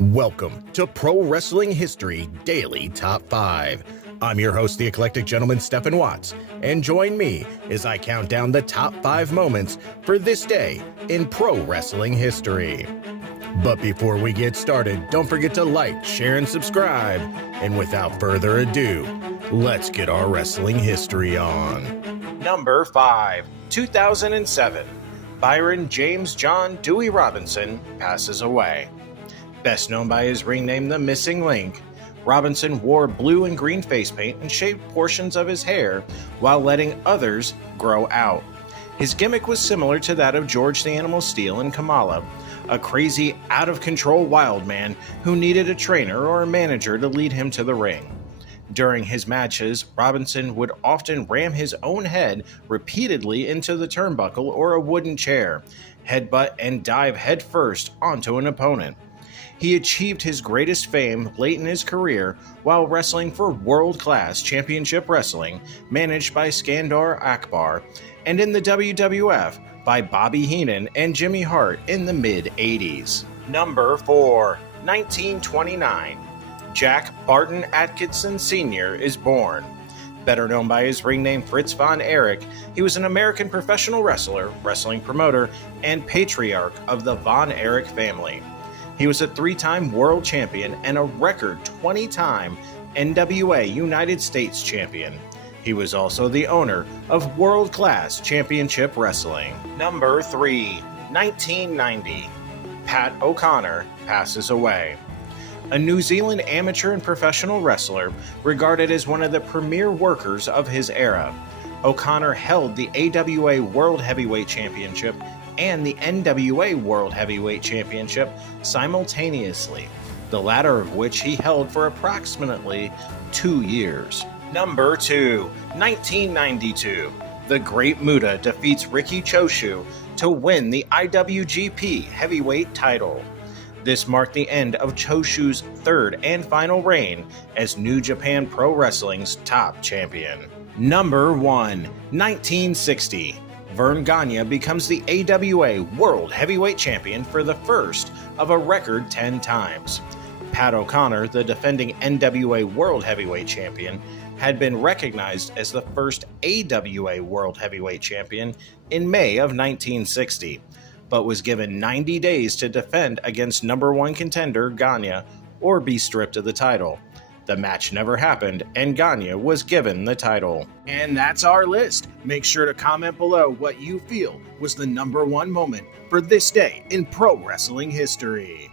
Welcome to Pro Wrestling History Daily Top 5. I'm your host, the eclectic gentleman, Stephen Watts, and join me as I count down the top 5 moments for this day in pro wrestling history. But before we get started, don't forget to like, share, and subscribe. And without further ado, let's get our wrestling history on. Number 5, 2007. Byron James John Dewey Robinson passes away. Best known by his ring name, The Missing Link, Robinson wore blue and green face paint and shaved portions of his hair while letting others grow out. His gimmick was similar to that of George the Animal Steel in Kamala, a crazy, out-of-control wild man who needed a trainer or a manager to lead him to the ring. During his matches, Robinson would often ram his own head repeatedly into the turnbuckle or a wooden chair, headbutt and dive headfirst onto an opponent. He achieved his greatest fame late in his career while wrestling for World Class Championship Wrestling, managed by Skandar Akbar, and in the WWF by Bobby Heenan and Jimmy Hart in the mid-80s. Number 4, 1929. Jack Barton Atkinson Sr. is born. Better known by his ring name Fritz Von Erich, he was an American professional wrestler, wrestling promoter, and patriarch of the Von Erich family. He was a 3-time world champion and a record 20-time NWA United States champion. He was also the owner of World Class Championship Wrestling. Number 3, 1990. Pat O'Connor passes away. A New Zealand amateur and professional wrestler, regarded as one of the premier workers of his era. O'Connor held the AWA World Heavyweight Championship and the NWA World Heavyweight Championship simultaneously, the latter of which he held for approximately 2 years. Number 2, 1992. The Great Muta defeats Riki Choshu to win the IWGP Heavyweight title. This marked the end of Choshu's third and final reign as New Japan Pro Wrestling's top champion. Number 1, 1960. Verne Gagne becomes the AWA World Heavyweight Champion for the first of a record 10 times. Pat O'Connor, the defending NWA World Heavyweight Champion, had been recognized as the first AWA World Heavyweight Champion in May of 1960, but was given 90 days to defend against number 1 contender Gagne or be stripped of the title. The match never happened, and Gagne was given the title. And that's our list. Make sure to comment below what you feel was the number 1 moment for this day in pro wrestling history.